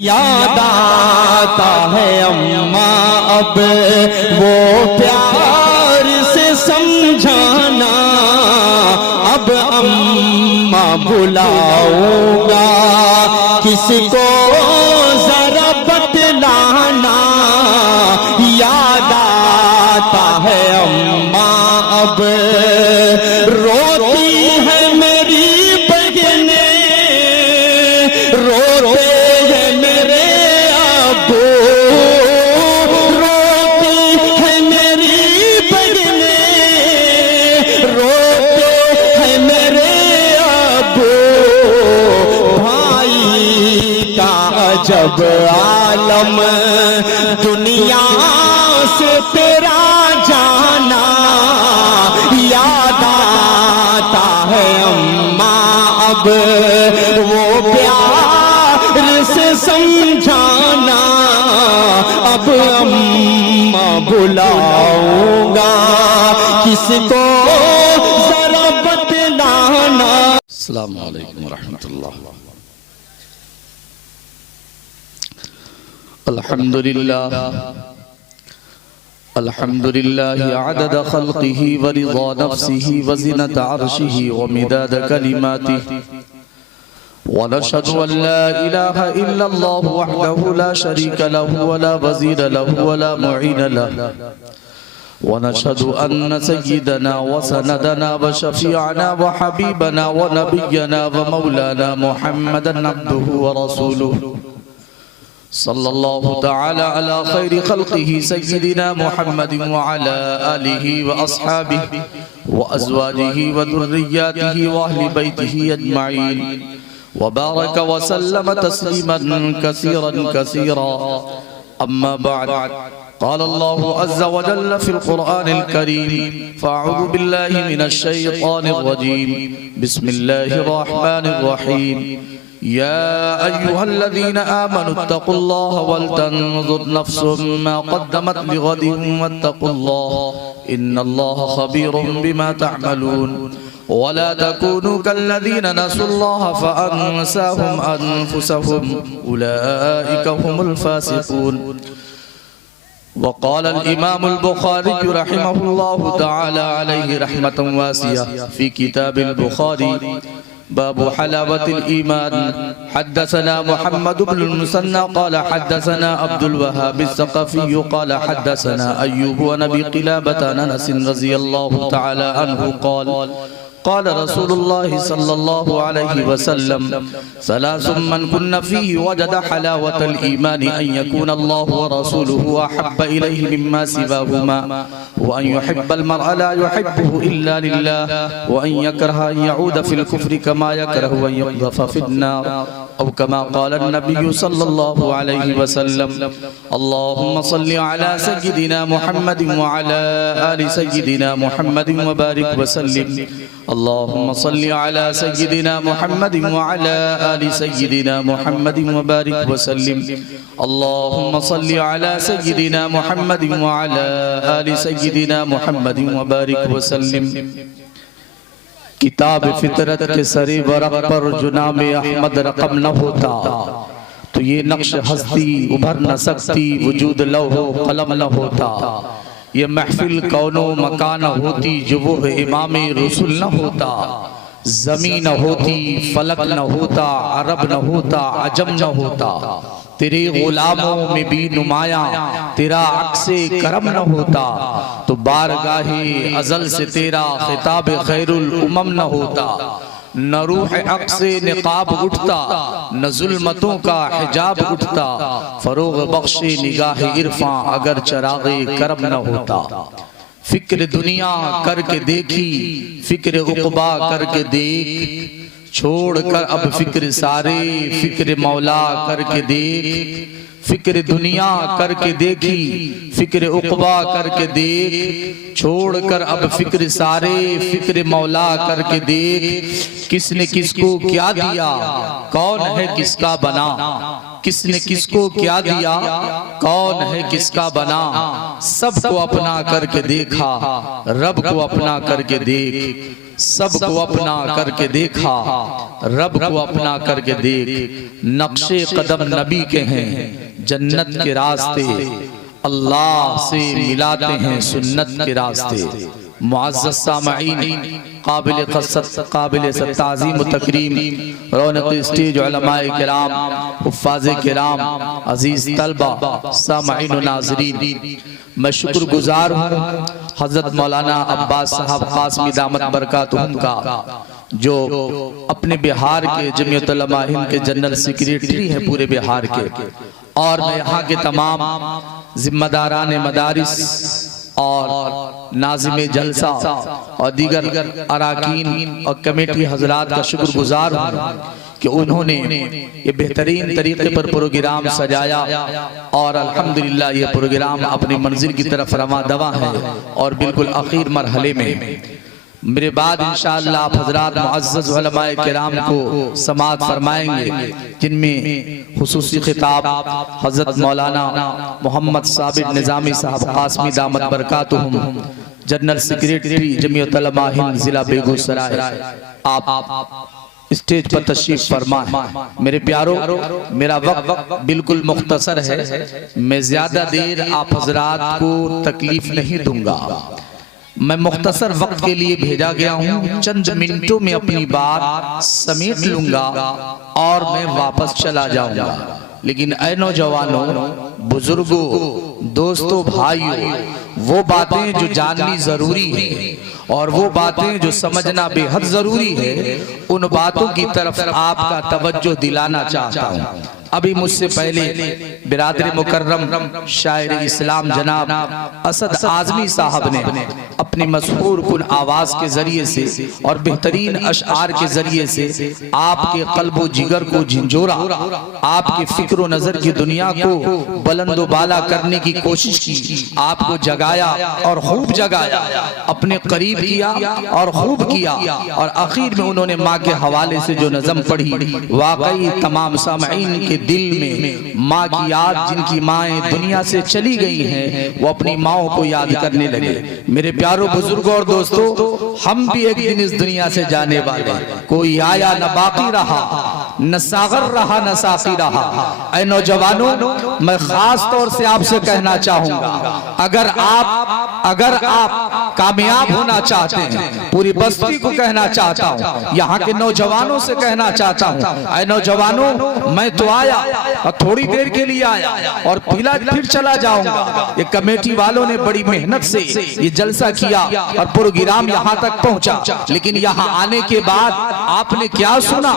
याद आता है अम्मा अब वो प्यार से समझाना, अब अम्मा बुलाऊंगा किसको जरा बतलाना। याद आता है अम्मा अब रोती है मेरी बहने, रोते हैं मेरे अब्बू, रोती है मेरी बहने, रोते हैं मेरे अब्बू। भाई का अजब आलम दुनिया से तेरा जाना। याद आता है अम्मा अब वो प्यार से समझाना, अब अम्मा बुलाऊंगा किसको जरा बतलाना। अस्सलामु अलैकुम वरहमतुल्लाह। अल्हम्दुलिल्लाह अल्हम्दुलिल्लाह अदद खल्क़िही व रिज़ा नफ्सिही व ज़िनत अर्शिही व मिदाद कलिमातिही व नशहदु अन ला इलाहा इल्लल्लाह वहदहु ला शरीका लहु व ला वज़ीर लहु व ला मुईन लहु व नशहदु अन्न सय्यिदना व सनदना व शफीअना व हबीबना व नबिय्यना व मौलाना मुहम्मदन अब्दुहु व रसूलुहु सल्लल्लाहु तआला अला खैरि खल्क़िही सय्यिदिना मुहम्मदिन व अला आलिही व अस्हाबिही व अज़वाजिही व दुर्रिय्यातिही व अहलि बैतिही अजमईन व बारक व सल्लम तस्लीमन कसीरन कसीरा। अम्मा बअद, क़ाल अल्लाहु अज़्ज़ व जल्ल फ़िल क़ुरआनिल करीम, फ़अऊज़ु बिल्लाहि मिनश शैतानिर रजीम, बिस्मिल्लाहिर रहमानिर रहीम। या अय्युहल्लज़ीना आमनु इत्तक़ुल्लाह वलतंज़ुर नफ्सुम मा क़द्दमत लिग़दिन वत्तक़ुल्लाह इन्नल्लाह ख़बीरुम बिमा तअमलून। वला तकूनू कल्लज़ीना नसुल्लाह फ़अन्साहुम अन्फुसहुम उलाइका हुमुल फ़ासिक़ून। वक़ाल अल-इमामुल बुख़ारी रहिमहुल्लाहु तआला अलैहि रहमतन वासिया फ़ी किताबिल बुख़ारी बाबु हलावतिल ईमान। हद्दसना मुहम्मद इब्नुल मुसन्ना क़ाल हद्दसना अब्दुल वहाब अस-सक़फ़ी क़ाल हद्दसना अय्यूब व नबी क़िलाबत अन अनस रज़ियल्लाहु तआला अन्हु क़ाल क़ाल रसूलुल्लाह सल्लल्लाहु अलैहि वसल्लम सलासुम मन कुन्न फ़ीहि वजद हलावतल ईमान अन यकून अल्लाहु व रसूलुहु अहब्ब इलैहि मिम्मा सिवाहुमा व अन युहिब्बल मरअ ला युहिब्बुहु इल्ला लिल्लाह व अन यकरह अन यऊद फिल कुफ्रि कमा यकरहु अन युक़ज़फ़ फिन्नार औ कमा क़ाल अन्नबिय्यु सल्लल्लाहु अलैहि वसल्लम। अल्लाहुम्मा सल्लि अला सय्यिदिना मुहम्मदिन व अला आलि सय्यिदिना मुहम्मदिन व बारिक व सल्लिम। अल्लाहुम्मा सल्लि अला सय्यिदिना मुहम्मदिन व अला आलि सय्यिदिना मुहम्मदिन व बारिक व सल्लिम। अल्लाहुम्मा सल्लि अला सय्यिदिना मुहम्मदिन व अला आलि सय्यिदिना मुहम्मदिन व बारिक व सल्लिम। किताब फितरत के सरे वरक़ पर जो नाम अहमद रकम न होता तो ये नक्श हस्ती उभर न सकती, वजूद लौहो कलम न होता। ये महफिल कौनो मकान होती जो वो इमाम रसूल न होता। ज़मीन न होती, फलक न होता, अरब न होता, अजम न होता। तेरे गुलामों में भी नुमाया तेरा अक्से करम न होता तो बारगाहे अज़ल से तेरा खिताब खैरुल उमम न होता। न रूह अक्से निकाब उठता, न जुल्मतों का हिजाब उठता। फरोग बख्शे निगाह इरफा अगर चरागे करम न होता। फिक्र दुनिया करके देखी, फिक्र उक़बा करके देख, छोड़कर अब फिक्र सारे फिक्र मौला करके देख। फिक्र दुनिया करके देखी, फिक्र उक़बा करके देख, छोड़कर अब फिक्र सारे फिक्र मौला करके देख। किसने किसको क्या दिया, कौन है किसका बना, किसने किसको क्या दिया, कौन है किसका बना, सबको अपना करके देखा, रब को अपना करके देख, सबको अपना करके देखा, रब को अपना करके देख। नक्शे कदम नबी के हैं, जन्नत के रास्ते, अल्लाह से मिलाते हैं सुन्नत के रास्ते। मुअज़्ज़ज़ सामईन, काबिल क़सत, काबिल ताज़ीम तकरीम, रौनक स्टेज उलमाए किराम, हुफ़्फ़ाज़े किराम, अज़ीज़ तलबा, सामईन व नाज़रीन, मैं शुक्रगुज़ार हूँ हज़रत मौलाना अब्बास साहब क़ासिमी दामत बरकातुहुम का, जो अपने बिहार के जमीयत उलमा हिंद के जनरल सेक्रेटरी हैं पूरे बिहार के, और मैं यहाँ के तमाम जिम्मेदारान मदारिस और नाज़िम जलसा और दीगर अराकीन और कमेटी हजरात का शुक्रगुजार हूँ कि उन्होंने ये बेहतरीन तरीके पर प्रोग्राम सजाया, और अल्हम्दुलिल्लाह ये प्रोग्राम अपनी मंजिल की तरफ रवा दवा है और बिल्कुल आखिर मरहले में। मेरे बाद इंशाअल्लाह आप हजरात मुअज़्ज़ज़ उलमाए किराम को समाअत फरमाएंगे, जिनमें खुसूसी खिताब हजरत मौलाना मोहम्मद साबिर निज़ामी साहब क़ासिमी दामत बरकातुहुम, जनरल सेक्रेटरी जमीयत उलमा हिंद जिला बेगूसराय, आप स्टेज पर तशरीफ फरमाएं। मेरे प्यारो, मेरा वक्त बिल्कुल मुख्तसर है, मैं ज्यादा देर आप हजरात को तकलीफ नहीं दूंगा। मैं मुख्तसर वक्त के लिए भेजा गया हूँ, चंद मिनटों में अपनी बात समेट लूंगा और मैं वापस चला जाऊंगा। लेकिन ऐ नौजवानों, बुजुर्गों, दोस्तों, भाइयों, वो बातें जो जाननी जरूरी है और वो बातें जो समझना बेहद जरूरी है, उन बातों की तरफ आपका तवज्जो दिलाना चाहता हूँ। अभी मुझसे पहले बिरादर मुकर्रम शायर इस्लाम जनाब असद आजमी साहब ने अपनी मशहूर कुन आवाज के जरिए से और बेहतरीन अशआर के जरिए से आपके कल्बो जिगर को झिंझोरा, आपके फिक्र नजर की दुनिया को बुलंदो बाला करने की कोशिश की, आपको जगाया और खूब जगाया, अपने करीब किया और खूब किया, और आखिर में उन्होंने माँ के हवाले से जो नज़म पढ़ी, वाकई तमाम सामईन के दिल में माँ की याद, जिनकी माएँ दुनिया से चली गई हैं, वो अपनी माओ को याद करने लगे। मेरे प्यारों, बुजुर्गों और दोस्तों, हम भी एक दिन इस दुनिया से जाने वाले, कोई आया न बाकी रहा, न सागर रहा न साकी रहा। ऐ नौजवानों, मैं खास तौर से आपसे कहना चाहूंगा, अगर आप कामयाब होना चाहते हैं, पूरी बस्ती को कहना चाहता हूँ, यहाँ के नौजवानों से कहना चाहता हूँ, ऐ नौजवानों, मैं तो आया और थोड़ी देर के लिए आया और फिर चला जाऊंगा। ये कमेटी वालों ने बड़ी मेहनत से ये जलसा किया और प्रोग्राम यहाँ तक पहुँचा, लेकिन यहाँ आने के बाद आपने क्या सुना,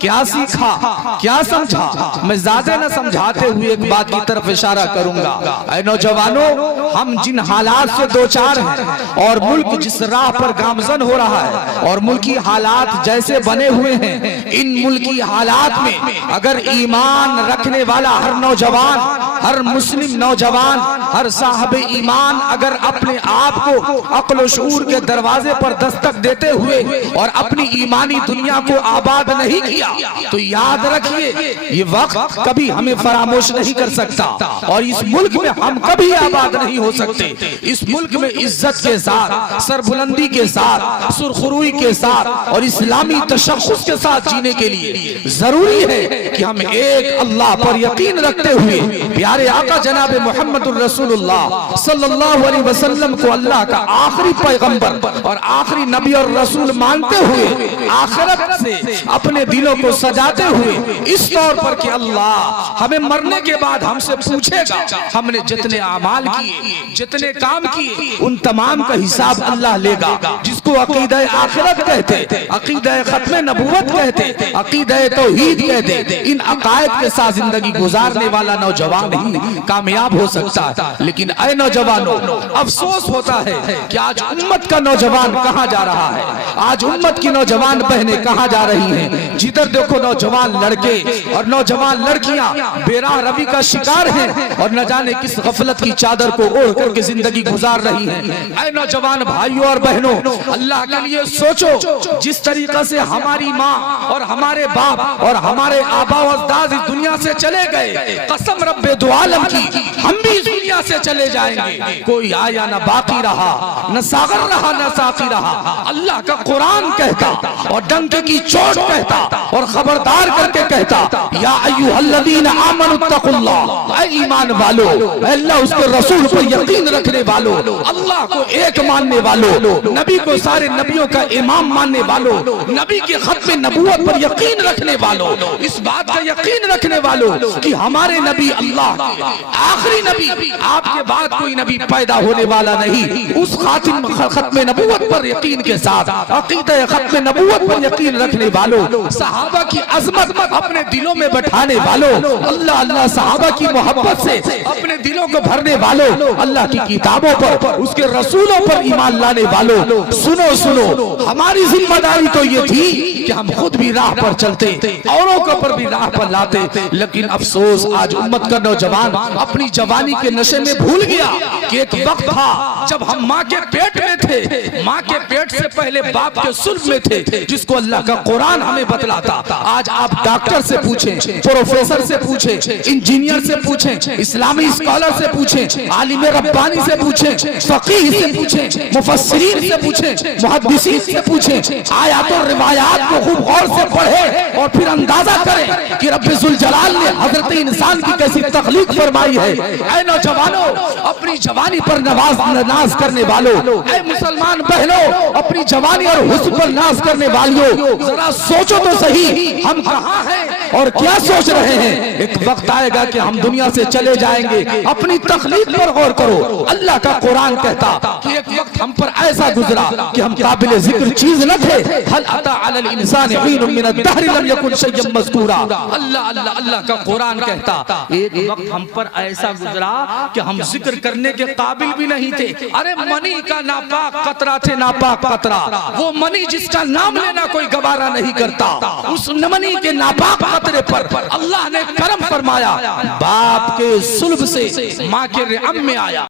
क्या सीखा, क्या समझा, मैं ज्यादा न समझाते हुए एक बात की तरफ इशारा करूंगा। ऐ नौजवानों, हम जिन हालात से दो चार हैं और मुल्क जिस राह पर गामजन हो रहा है और मुल्की हालात जैसे बने हुए हैं, इन मुल्की हालात में अगर ईमान रखने वाला हर नौजवान, हर मुस्लिम नौजवान, हर साहब ईमान अगर अपने आप को अक्ल शऊर के दरवाजे पर दस्तक देते हुए और अपनी ईमानी दुनिया को आबाद नहीं किया, तो याद रखिए ये वक्त कभी हमें फरामोश नहीं कर सकता, और इस मुल्क में हम कभी आबाद नहीं हो सकते। इस मुल्क में इज्जत के साथ, सरबुलंदी के साथ, सुरखरुई के साथ और इस्लामी तशख्खुस के साथ जीने के लिए जरूरी है कि हम एक अल्लाह पर यकीन रखते हुए प्यारे आका जनाब मोहम्मदुर रसूलुल्लाह सल्लल्लाहु अलैहि वसल्लम को अल्लाह का आखिरी पैगंबर और आखिरी नबी और रसूल मानते हुए आखिरत से अपने दिलों को सजाते हुए इस तौर पर कि अल्लाह हमें मरने के बाद हमसे पूछेगा, हमने जितने अमाल किए, जितने काम किए, उन तमाम का हिसाब अल्लाह लेगा। जिसको अकीदा आखिरत कहते, अकीदा खत्म नबूवत कहते, अकीदा तौहीद कहते, इन अकायद के साथ जिंदगी गुजारने वाला नौजवान नहीं कामयाब हो सकता है। लेकिन ऐ नौजवानों, अफसोस होता है कि आज उम्मत का नौजवान कहाँ जा रहा है, आज उम्मत की नौजवान बहनें कहाँ जा रही हैं। जिधर देखो नौजवान लड़के और नौजवान लड़कियां बेराह रवि का शिकार हैं और न जाने किस गफलत की चादर को ओढ़ करके जिंदगी गुजार रही हैं। ऐ नौजवान भाइयों और बहनों, अल्लाह के लिए सोचो। जिस तरीका से हमारी माँ और हमारे बाप और हमारे आबा और अजदाद इस दुनिया से चले गए, कसम रब्बे दो आलम की हम भी इस दुनिया से चले जाएंगे। कोई आया न बाकी रहा, न सागर रहा न साकी रहा। अल्लाह का कुरान कहता और डंके की चोट कहता और खबरदार करके कहता, या अय्युहल्लज़ीना आमनुत्तकुल्लाह, ऐ ईमान वालो, अल्लाह उसके रसूल पर यकीन रखने वालों, अल्लाह को एक मानने वालों, नबी को सारे नबियों का इमाम मानने वालों, नबी के खत्म नबूवत पर यकीन रखने वालों, इस बात का यकीन रखने वालों कि हमारे नबी अल्लाह के आखिरी नबी, आपके बाद कोई नबी पैदा होने वाला नहीं। उस खत्म नबूवत पर यकीन के साथ अकीदा खत्म नबूवत पर यकीन रखने वालों, सहाबा की अजमत अपने दिलों में बैठाने वालों, अल्लाह अल्लाह सहाबा की मोहब्बत से अपने दिलों को भरने वालों, अल्लाह की किताबों पर उसके रसूलों पर ईमान लाने वालों, सुनो सुनो, हमारी जिम्मेदारी तो ये थी कि हम खुद भी राह पर चलते, औरों को पर भी राह पर लाते। लेकिन अफसोस आज उम्मत का नौजवान अपनी जवानी के नशे में भूल गया कि एक वक्त था जब हम माँ के पेट में थे, माँ के पेट से पहले बाप के सुल्ब में थे, जिसको अल्लाह का कुरान हमें बतलाता। आज आप डॉक्टर से पूछें, प्रोफेसर से पूछें, इंजीनियर से पूछें, इस्लामी स्कॉलर से पूछें, आलिम रब्बानी से पूछें, फकीह से पूछें, मुफस्सिरीन से पूछें, मुहद्दिसीन से पूछें, आयात और रिवायात को खूब गौर से पढ़े और फिर अंदाजा करें कि रब्बे जुल जलाल ने हजरत इंसान की कैसी तख्लीक फरमाई है। ऐ नौजवानों, अपनी जवानी पर नाज करने वालों, ऐ मुसलमान बहनों, अपनी जवानी और हुस्न पर नाज करने वालियों, जरा सोचो तो सही हम कहाँ हैं और क्या सोच रहे हैं। एक वक्त आएगा कि हम दुनिया से चले जाएंगे, अपनी तख्लीक पर गौर करो। अल्लाह का कुरान कहता कि एक वक्त हम पर ऐसा गुजरा कि हम काबिल जिक्र चीज न थे। हल अता अलल इंसान हीनुम मिन अद-दहर लम यकुन शय्यन मज़कूरा। अल्लाह अल्लाह अल्लाह का कुरान कहता एक वक्त हम पर ऐसा गुजरा कि हम जिक्र करने के काबिल भी नहीं थे। अरे मनी का नापाक कतरा थे, नापाक कतरा, वो मनी जिसका नाम लेना कोई गवारा नहीं करता, उस मनी के नापाक कतरे पर अल्लाह ने करम फरमाया, बाप के सुल्ब से माँ के रिअम में आया।